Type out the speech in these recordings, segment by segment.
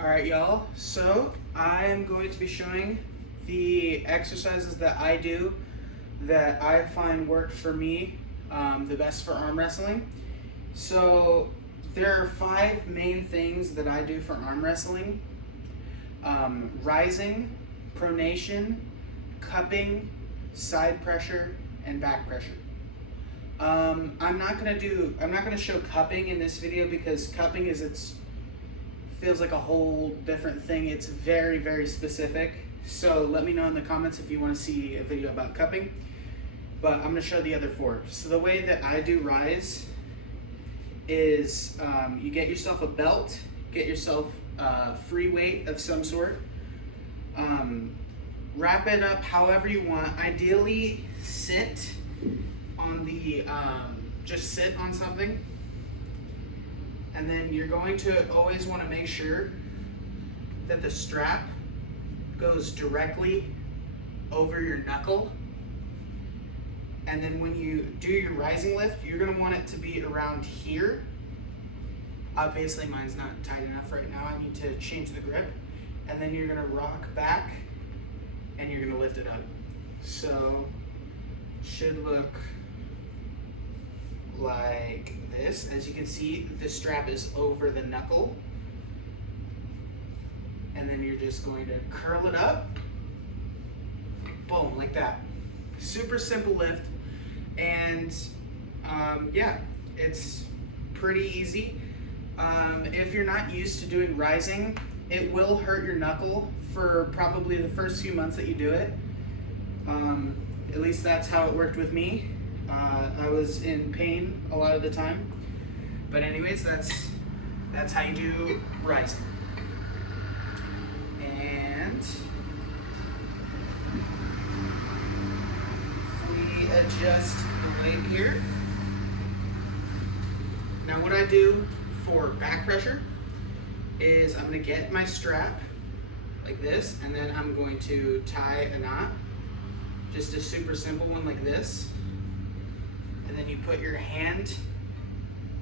Alright y'all, so I am going to be showing the exercises that I do that I find work for me the best for arm wrestling. So there are 5 main things that I do for arm wrestling. Rising, pronation, cupping, side pressure, and back pressure. I'm not gonna show cupping in this video because cupping feels like a whole different thing. It's very, very specific. So let me know in the comments if you want to see a video about cupping. But I'm gonna show the other 4. So the way that I do rise is you get yourself a belt, get yourself free weight of some sort, wrap it up however you want. Ideally sit on the, just sit on something. And then you're going to always want to make sure that the strap goes directly over your knuckle. And then when you do your rising lift, you're going to want it to be around here. Obviously mine's not tight enough right now. I need to change the grip. And then you're going to rock back and you're going to lift it up. So it should look like this. As you can see, the strap is over the knuckle. And then you're just going to curl it up. Boom, like that. Super simple lift. And yeah, it's pretty easy. If you're not used to doing rising, it will hurt your knuckle for probably the first few months that you do it. At least that's how it worked with me. I was in pain a lot of the time. But anyways, that's how you do rising. And we adjust the weight here. Now what I do for back pressure is I'm going to get my strap like this, and then I'm going to tie a knot. Just a super simple one like this. And then you put your hand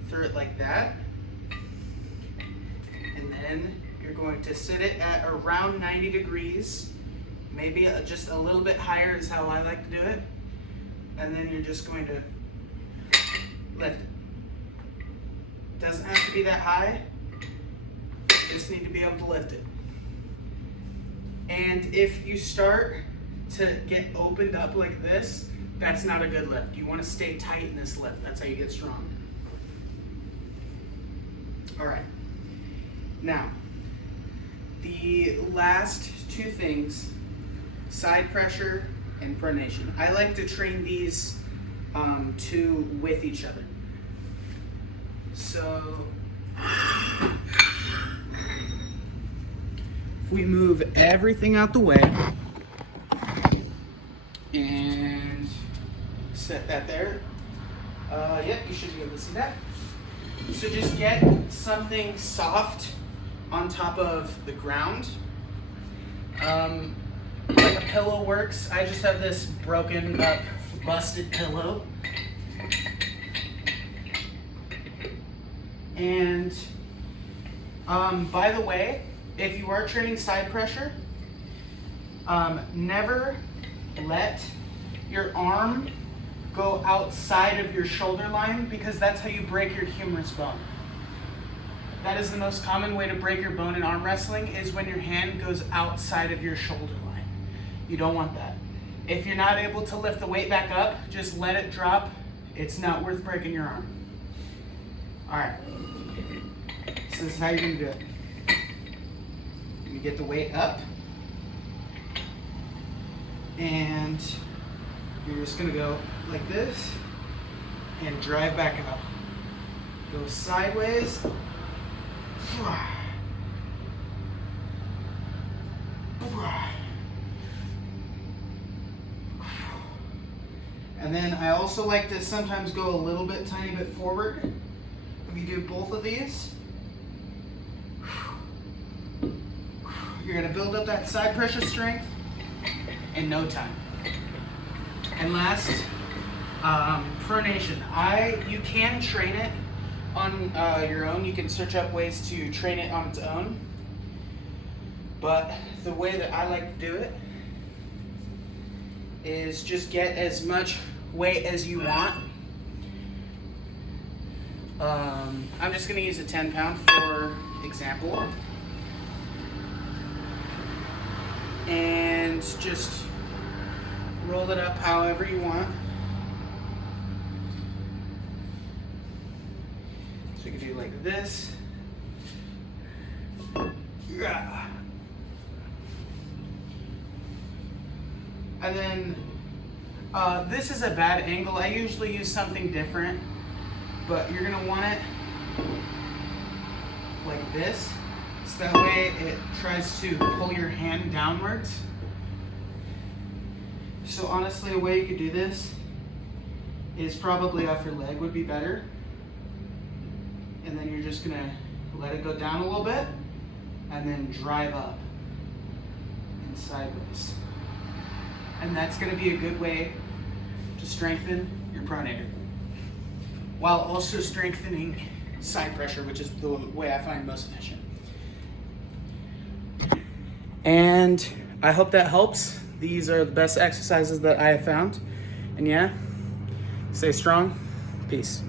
through it like that. And then you're going to sit it at around 90 degrees. Maybe just a little bit higher is how I like to do it. And then you're just going to lift it. Doesn't have to be that high. You just need to be able to lift it. And if you start to get opened up like this, that's not a good lift. You want to stay tight in this lift. That's how you get strong. All right. Now, the last 2 things, side pressure and pronation. I like to train these 2 with each other. So, if we move everything out the way and set that there. Yep, you should be able to see that. So just get something soft on top of the ground. Like a pillow works. I just have this broken up, busted pillow. And by the way, if you are training side pressure, never let your arm go outside of your shoulder line, because that's how you break your humerus bone. That is the most common way to break your bone in arm wrestling, is when your hand goes outside of your shoulder line. You don't want that. If you're not able to lift the weight back up, just let it drop. It's not worth breaking your arm. All right, so this is how you're gonna do it. You get the weight up, and you're just gonna go like this and drive back up. Go sideways. And then I also like to sometimes go a little bit, tiny bit forward. If you do both of these, you're gonna build up that side pressure strength in no time. And last, pronation. You can train it on your own. You can search up ways to train it on its own. But the way that I like to do it is just get as much weight as you want. I'm just gonna use a 10 pound for example. And just roll it up however you want. So you can do like this. And then this is a bad angle. I usually use something different, but you're gonna want it like this. So that way it tries to pull your hand downwards. So honestly, a way you could do this is probably off your leg would be better. And then you're just gonna let it go down a little bit and then drive up and sideways. And that's gonna be a good way to strengthen your pronator while also strengthening side pressure, which is the way I find most efficient. And I hope that helps. These are the best exercises that I have found. And yeah, stay strong. Peace.